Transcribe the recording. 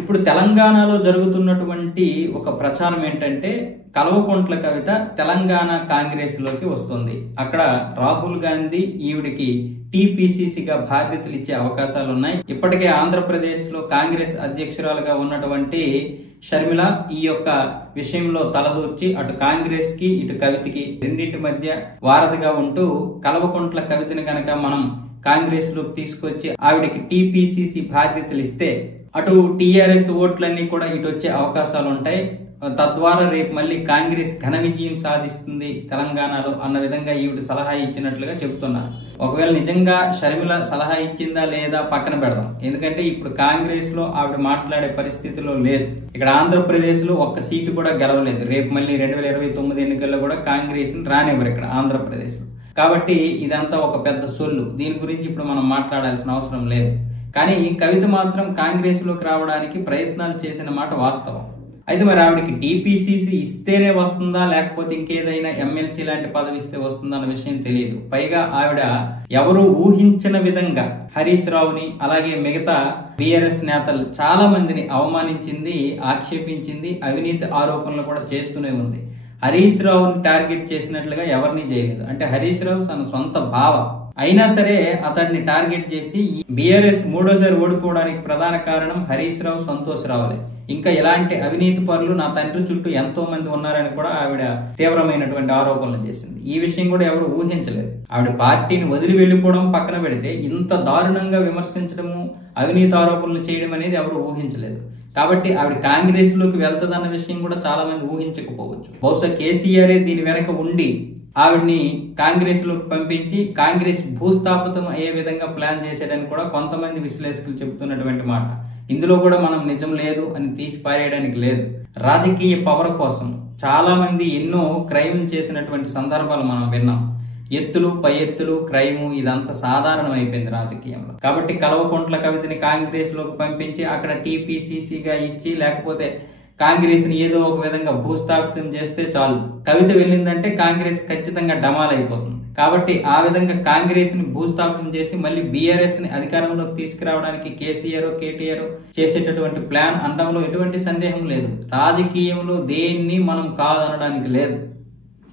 ఇప్పుడు తెలంగాణలో జరుగుతున్నటువంటి ఒక ప్రచారం ఏంటంటే కల్వకుంట్ల కవిత తెలంగాణ కాంగ్రెస్ లోకి వస్తుంది. అక్కడ రాహుల్ గాంధీ ఈవిడికి టీపీసీసీగా బాధ్యతలు ఇచ్చే అవకాశాలు ఉన్నాయి. ఇప్పటికే ఆంధ్రప్రదేశ్ లో కాంగ్రెస్ అధ్యక్షురాలుగా ఉన్నటువంటి షర్మిల ఈ యొక్క విషయంలో తలదూర్చి అటు కాంగ్రెస్ కి ఇటు కవితకి రెండింటి మధ్య వారధిగా ఉంటూ కల్వకుంట్ల కవితని గనక మనం కాంగ్రెస్ లోకి తీసుకొచ్చి ఆవిడికి టీపీసీసీ బాధ్యతలు ఇస్తే అటు టీఆర్ఎస్ ఓట్లన్నీ కూడా ఇటు వచ్చే అవకాశాలు ఉంటాయి. తద్వారా రేపు మళ్ళీ కాంగ్రెస్ ఘన విజయం సాధిస్తుంది తెలంగాణలో అన్న విధంగా ఈవిడ సలహా ఇచ్చినట్లుగా చెబుతున్నారు. ఒకవేళ నిజంగా షర్మిల సలహా ఇచ్చిందా లేదా పక్కన పెడదాం. ఎందుకంటే ఇప్పుడు కాంగ్రెస్ లో ఆవిడ మాట్లాడే పరిస్థితిలో లేదు. ఇక్కడ ఆంధ్రప్రదేశ్ లో ఒక్క సీటు కూడా గెలవలేదు. రేపు మళ్ళీ 2029 ఎన్నికల్లో కూడా కాంగ్రెస్ ని రానివ్వరు ఇక్కడ ఆంధ్రప్రదేశ్ లో. కాబట్టి ఇదంతా ఒక పెద్ద సొల్లు. దీని గురించి ఇప్పుడు మనం మాట్లాడాల్సిన అవసరం లేదు. కానీ కవిత మాత్రం కాంగ్రెస్ లోకి రావడానికి ప్రయత్నాలు చేసిన మాట వాస్తవం. అయితే మరి ఆవిడకి టీపీసీసీ ఇస్తేనే వస్తుందా లేకపోతే ఇంకేదైనా ఎమ్మెల్సీ లాంటి పదవి ఇస్తే వస్తుందా అన్న విషయం తెలియదు. పైగా ఆవిడ ఎవరు ఊహించిన విధంగా హరీష్ రావుని అలాగే మిగతా బీఆర్ఎస్ నేతలు చాలా మందిని అవమానించింది, ఆక్షేపించింది, అవినీతి ఆరోపణలు కూడా చేస్తూనే ఉంది. హరీష్ రావుని టార్గెట్ చేసినట్లుగా ఎవరిని చేయలేదు. అంటే హరీష్ రావు తన సొంత బావ అయినా సరే అతడిని టార్గెట్ చేసి బీఆర్ఎస్ మూడోసారి ఓడిపోవడానికి ప్రధాన కారణం హరీష్ రావు, సంతోష్ రావులే. ఇంకా ఇలాంటి అవినీతి పరులు నా తండ్రి చుట్టూ ఎంతో మంది ఉన్నారని కూడా ఆవిడ తీవ్రమైనటువంటి ఆరోపణలు చేసింది. ఈ విషయం కూడా ఎవరు ఊహించలేదు. ఆవిడ పార్టీని వదిలి వెళ్లిపోవడం పక్కన పెడితే ఇంత దారుణంగా విమర్శించడము, అవినీతి ఆరోపణలు చేయడం అనేది ఎవరు ఊహించలేదు. కాబట్టి ఆవిడ కాంగ్రెస్ లోకి వెళ్తదన్న విషయం కూడా చాలా మంది ఊహించకపోవచ్చు. బహుశా కేసీఆరే దీని వెనక ఉండి ఆవిడ్ని కాంగ్రెస్ లోకి పంపించి కాంగ్రెస్ భూస్థాపితం అయ్యే విధంగా ప్లాన్ చేసేయడానికి కూడా కొంతమంది విశ్లేషకులు చెబుతున్నటువంటి మాట. ఇందులో కూడా మనం నిజం లేదు అని తీసి పారేయడానికి లేదు. రాజకీయ పవర్ కోసం చాలా మంది ఎన్నో క్రైమ్లు చేసినటువంటి సందర్భాలు మనం విన్నాం. ఎత్తులు పై ఎత్తులు క్రైము ఇదంతా సాధారణం అయిపోయింది రాజకీయంలో. కాబట్టి కల్వకుంట్ల కవితని కాంగ్రెస్ లోకి పంపించి అక్కడ టీపీసీసీగా ఇచ్చి లేకపోతే కాంగ్రెస్ ని ఏదో ఒక విధంగా భూస్థాపితం చేస్తే చాలు. కవిత వెళ్ళిందంటే కాంగ్రెస్ ఖచ్చితంగా డమాల్ అయిపోతుంది. కాబట్టి ఆ విధంగా కాంగ్రెస్ ని భూస్థాపితం చేసి మళ్ళీ బీఆర్ఎస్ ని అధికారంలోకి తీసుకురావడానికి కేసీఆర్ కేటీఆర్ చేసేటటువంటి ప్లాన్ అనడంలో ఎటువంటి సందేహం లేదు. రాజకీయంలో దేన్ని మనం కాదనడానికి లేదు.